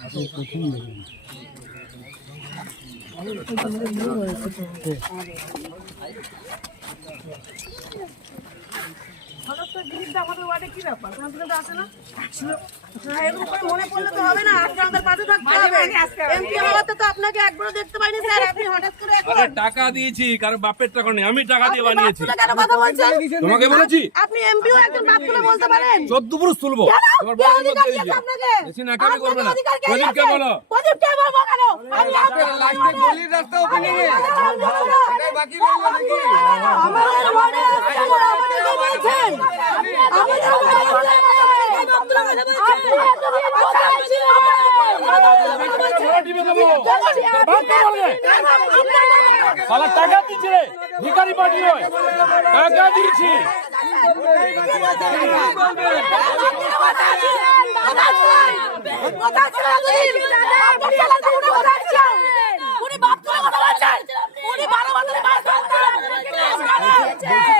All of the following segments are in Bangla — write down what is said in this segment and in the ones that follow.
প্রথম হঠাৎ করে দিলীপদা আমাদের ওয়ার্ডে কি ব্যাপার? কোনো দিকে আসে না। এরকম করে মনে পড়লে তো হবে না আজকে আমাদের পাশে থাকতে হবে। এমপি হওয়াতে তো আপনাকে একবারও দেখতে পাইনি স্যার। আপনি হঠাৎ করে আরে টাকা দিয়েছি কারও বাপের টাকা নেই আমি টাকা দিয়ে বানিয়েছি। কেন কথা বলছেন? তোমাকে বলেছি। আপনি এমপিও একজন বাপ তুলে বলতে পারেন। চোদ্দ পুরুষ তুলবো। তোমার কে অধিকার মধ্যে আপনাকে? বেশি নাকামি করবে না। আপনাকে কে প্রদীপকে দিয়েছে? বলো বলব কেন? আমি আপনাকে লাস্টে গলির রাস্তা ওপেনিং এ বাকি রইল নাকি? আমাদের ওয়ার্ডে বলছেন। বলছেন। কোথায় বলছেন। টিপে দেবো বাপকে বলবে শালা টাকা দিয়েছি রে ভিখারি পার্টি নয় টাকা দিয়েছি আরে চোদ্দ পুরুষ তুলবো রে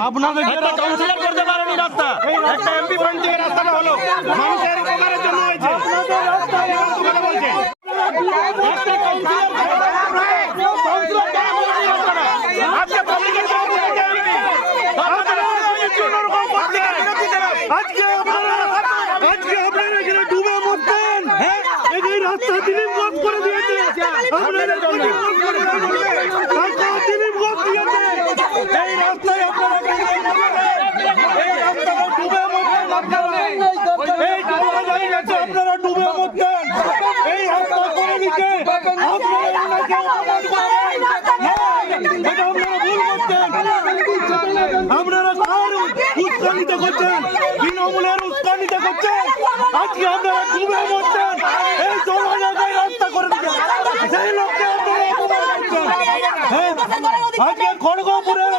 আপনাদের কাউন্সিলর করতে পারেনি রাস্তা। একটা এমপি ফান্ড থেকে রাস্তাটা হলো। মানুষের উপকারের জন্য হয়েছে। আজকে আপনারা আজকে আপনারা এখানে ডুবে মরতেন। হ্যাঁ? এই রাস্তা দিলীপ করে দিয়েছে। এই রাস্তায় আপনারা এই রাস্তাটা ডুবে আপনারা এই ডুবে হয়ে করছেন। আজকে আপনারা ডুবে মরছেন। এই জমা জায়গায় রাস্তা করে দিচ্ছেন সেই লোককে আপনারা অপমান করছেন হ্যাঁ? আজকে খড়গপুরের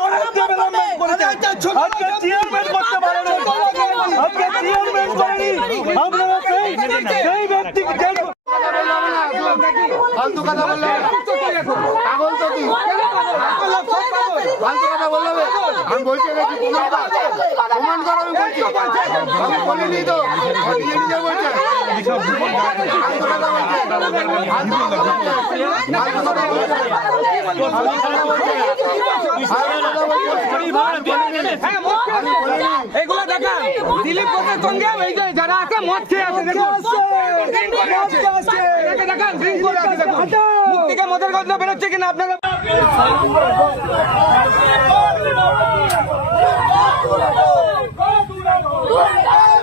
ফালতু কথা বললে পাগল তো কি ফালতু কথা বললে আমি বলছি নাকি প্রমাণ কর? প্রমাণ কর আমি বলছি। আমি বলিনি তো। নিজে নিজে বলছে ফালতু কথা বলছে ফালতু কথা বলছে ফালতু কথা বলছে ফালতু কথা বলছে ফালতু কথা বলছে আমি বলিনি এগুলো দেখা দিলীপ ঘোষের সঙ্গে যারা আছে মদ খেয়ে আছে দেখুন। দেখান। মদের গন্ধ বেরোচ্ছে কিনা আপনারা দিলীপ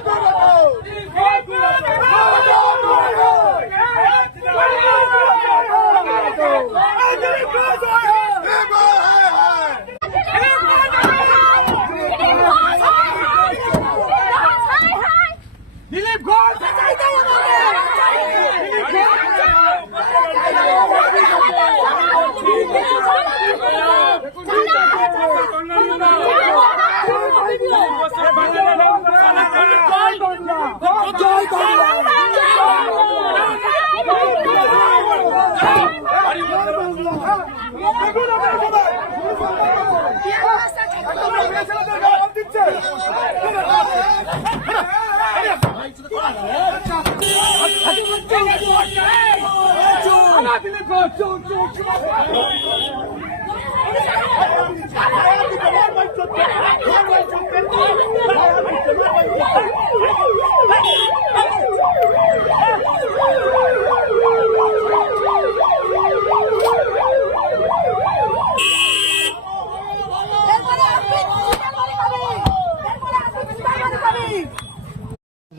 দিলীপ ঘোষ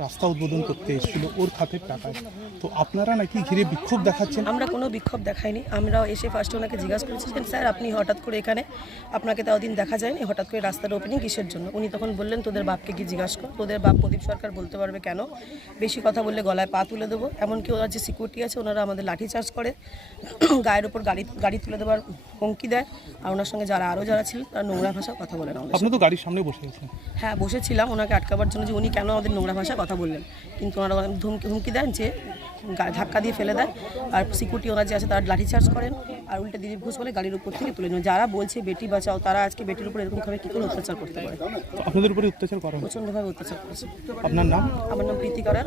রাস্তা উদ্বোধন করতে এসেছিল ওর খাতের টাকায়। তো আপনারা নাকি ঘিরে বিক্ষোভ দেখাচ্ছেন? আমরা কোনো বিক্ষোভ দেখাইনি। আমরা এসে ফার্স্টে ওনাকে জিজ্ঞাসা করেছিলেন স্যার আপনি হঠাৎ করে এখানে আপনাকে তাও দিন দেখা যায়নি হঠাৎ করে রাস্তার ওপেনিং কিসের জন্য? উনি তখন বললেন তোদের বাপকে কি জিজ্ঞাসা কর তোদের বাপ প্রদীপ সরকার বলতে পারবে কেন? বেশি কথা বললে গলায় পা তুলে দেবো। এমনকি ওনার যে সিকিউরিটি আছে ওনারা আমাদের লাঠি চার্জ করে গায়ের ওপর গাড়ি গাড়ি তুলে দেওয়ার হুমকি দেয়। আর ওনার সঙ্গে যারা আরও যারা ছিলেন তারা নোংরা ভাষা কথা বলে না আপনি তো গাড়ির সামনে বসে হ্যাঁ বসেছিলাম। ওনাকে আটকাবার জন্য যে উনি কেন আমাদের নোংরা ভাষায় কথা বললেন। কিন্তু ওনারা ধমকি হুমকি দেন যে ধাক্কা দিয়ে ফেলে দেয় আর সিকিউরিটি ওনার যে আছে তারা লাঠি চার্জ করেন। আর উল্টে দিলীপ ঘোষ বলে গাড়ির উপর থেকে তুলে নেন। যারা বলছে বেটি বাঁচাও তারা আজকে বেটির উপর এরকমভাবে কী করে অত্যাচার করতে পারে? আপনাদের উপরে অত্যাচার করা প্রচণ্ডভাবে অত্যাচার করেছে। আপনার নাম? আমার নাম প্রীতি করার।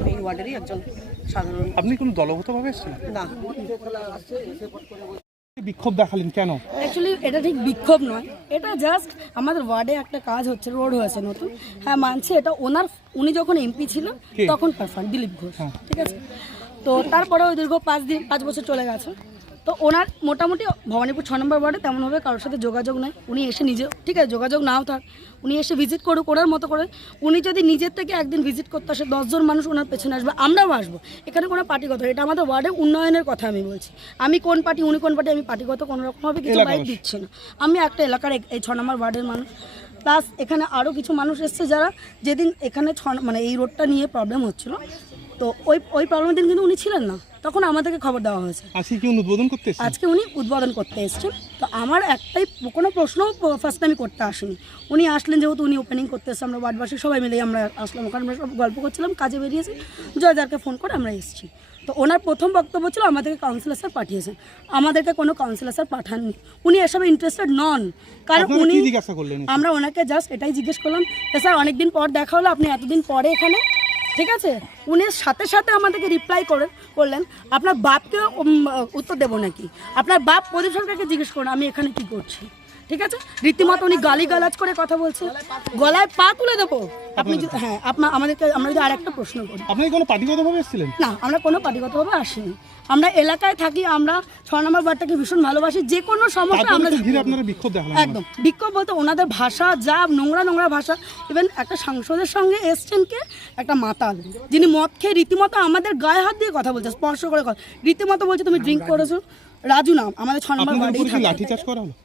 আমি এই ওয়ার্ডেরই একজন সাধারণ আপনি কোনো দলগতভাবে এসেছিলেন না। বিক্ষোভ দেখালেন কেন? অ্যাকচুয়ালি এটা ঠিক বিক্ষোভ নয়। এটা জাস্ট আমাদের ওয়ার্ডে একটা কাজ হচ্ছে রোড হয়েছে নতুন। হ্যাঁ মানছি এটা ওনার উনি যখন এমপি ছিল তখন পারফান দিলীপ ঘোষ। ঠিক আছে? তো তারপরে ওই দীর্ঘ পাঁচ দিন পাঁচ বছর চলে গেছে। তো ওনার মোটামুটি ভবানীপুর ছ নম্বর ওয়ার্ডে তেমনভাবে কারোর সাথে যোগাযোগ নেই। উনি এসে নিজে ঠিক আছে যোগাযোগ নাও থাক উনি এসে ভিজিট করুক ওনার মতো করে। উনি যদি নিজের থেকে একদিন ভিজিট করতে আসে দশজন মানুষ ওনার পেছনে আসবে আমরাও আসব। এখানে কোনো পার্টিগত এটা আমাদের ওয়ার্ডে উন্নয়নের কথা আমি বলছি। আমি কোন পার্টি উনি কোন পার্টি আমি পার্টিগত কোনো রকমভাবে কিছু বাইক দিচ্ছি না। আমি একটা এলাকার এই ছ নম্বর ওয়ার্ডের মানুষ। প্লাস এখানে আরও কিছু মানুষ এসছে যারা যেদিন এখানে ছ মানে এই রোডটা নিয়ে প্রবলেম হচ্ছিল। তো ওই ওই প্রবলেমের দিন কিন্তু উনি ছিলেন না। তখন আমাদেরকে খবর দেওয়া হয়েছে। আজকে কি উনি উদ্বোধন করতে এসেছেন? আজকে উনি উদ্বোধন করতে এসেছেন। তো আমার একটাই কোনো প্রশ্ন ফার্স্ট আমি করতে আসিনি। উনি আসলেন যেহেতু উনি ওপেনিং করতে এসেছে আমরা ওয়ার্ডবাসী সবাই মিলেই আমরা আসলাম। ওখানে আমরা সব গল্প করছিলাম কাজে বেরিয়েছি। জয় যারকে ফোন করে আমরা এসেছি। তো ওনার প্রথম বক্তব্য ছিল আমাদেরকে কাউন্সিলর স্যার পাঠিয়েছেন। আমাদেরকে কোনো কাউন্সিলর স্যার পাঠাননি। উনি এসবে ইন্টারেস্টেড নন। কারণ উনি জিজ্ঞাসা করলেন আমরা ওনাকে জাস্ট এটাই জিজ্ঞেস করলাম স্যার অনেকদিন পর দেখা হলো আপনি এতদিন পরে এখানে? ঠিক আছে? উনি সাথে সাথে আমাদেরকে রিপ্লাই করেন, করলেন, আপনার বাপকে উত্তর দেবো নাকি? আপনার বাপ প্রদীপ সরকারকে জিজ্ঞেস করুন, আমি এখানে কি করছি? ঠিক আছে? রীতিমতো উনি গালি গালাজ করে কথা বলছে। গলায় পা তুলে দেবো। আপনি যদি হ্যাঁ আপনার আমাদেরকে আমরা যদি আর একটা প্রশ্ন করি। আপনি কোনো পার্টিগতভাবে এসেছিলেন? না আমরা কোনো পার্টিগতভাবে আসিনি। আমরা এলাকায় থাকি আমরা ছ নম্বর বারটাকে ভীষণ ভালোবাসি। যে কোনো সমস্যা আমরা একদম। বিক্ষোভ বলতে ওনাদের ভাষা যা নোংরা নোংরা ভাষা ইভেন একটা সাংসদের সঙ্গে এসছেন কে? একটা মাতাল যিনি মদ খেয়ে রীতিমতো আমাদের গায়ে হাত দিয়ে কথা বলছে স্পর্শ করে কথা রীতিমতো বলছে তুমি ড্রিঙ্ক করেছ? রাজু নাম আমাদের ছ নম্বর ওয়ার্ডেই থাকে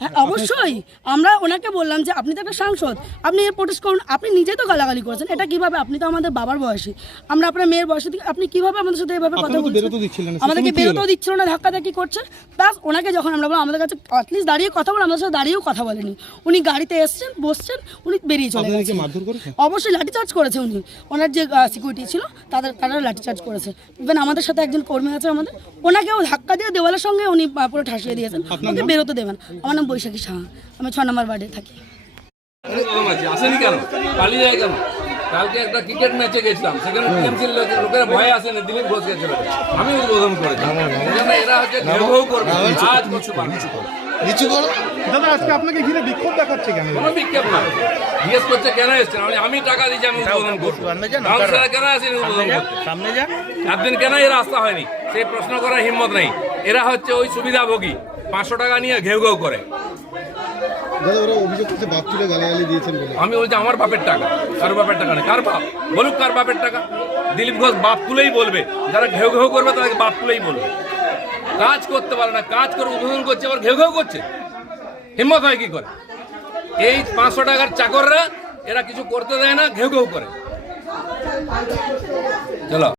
হ্যাঁ অবশ্যই। আমরা ওনাকে বললাম যে আপনি তো একটা সাংসদ আপনি এর প্রোটেস্ট করুন আপনি নিজে তো গালাগালি করেছেন এটা কীভাবে? আপনি তো আমাদের বাবার বয়সী। আমরা আপনার মেয়ের বয়সী থেকে আপনি কীভাবে আমাদের সাথে এভাবে কথা বলছেন? আমাদেরকে বেরোতেও? দিচ্ছিল না ধাক্কা ধাক্কি করছে। প্লাস ওনাকে যখন আমরা বললাম আমাদের কাছে অ্যাটলিস্ট দাঁড়িয়ে কথা বলে আমাদের সাথে দাঁড়িয়েও কথা বলেনি। উনি গাড়িতে এসছেন বসছেন উনি বেরিয়ে চলে গেছেন। অবশ্যই লাঠিচার্জ করেছে উনি। ওনার যে সিকিউরিটি ছিল তাদের তারা লাঠিচার্জ করেছে। ইভেন আমাদের সাথে একজন কর্মী আছে আমাদের ওনাকেও ধাক্কা দিয়ে দেওয়ালের সঙ্গে উনি পুরো ঠাসিয়ে দিয়েছেন ওকে বেরোতে দেবেন আমার নাম বৈশাখী সাহা আমি ছ নম্বর ওয়ার্ডে থাকি আসেনি কেন পালিয়ে যায় কেন কালকে একটা ক্রিকেট ম্যাচে গেছিলাম সেখানে টিএমসির লোকেরা ভয় আসেনি দিলীপ ঘোষ গেছিল আমি উদ্বোধন করেছি এরা হচ্ছে ঘেউ ঘেউ করবে আজ কিছু নিচু করো দাদা আজকে আপনাকে ঘিরে বিক্ষোভ দেখাচ্ছে কেন? কোনো বিক্ষেপ না। জিজ্ঞেস করছে কেন এসছেন আমি আমি টাকা দিয়েছি আমি উদ্বোধন করব কাউন্সিলর কেন আসেনি উদ্বোধন করতে? সামনে যান। একদিন কেন এর রাস্তা হয়নি? সেই প্রশ্ন করার হিম্মত নেই। এরা হচ্ছে ওই সুবিধাভোগী। পাঁচশো টাকা নিয়ে ঘেউ ঘেউ করে। দাদা ওরা অভিযোগ করছে বাপ তুলে গালাগালি দিয়েছেন বলে। আমি বলছি আমার বাপের টাকা। কার বাপের টাকা নেই। কার বাপ? বলুক কার বাপের টাকা। দিলীপ ঘোষ বাপ তুলেই বলবে। যারা ঘেউ ঘেউ করবে তাদেরকে বাপ তুলেই বলবে। কাজ করতে পারে না। কাজ করে উদ্বোধন করছে আবার ঘেউ ঘেউ করছে। হিম্মত হয় কি করে? এই পাঁচশো টাকার চাকররা এরা কিছু করতে দেয় না, ঘেউ ঘেউ করে। চলো।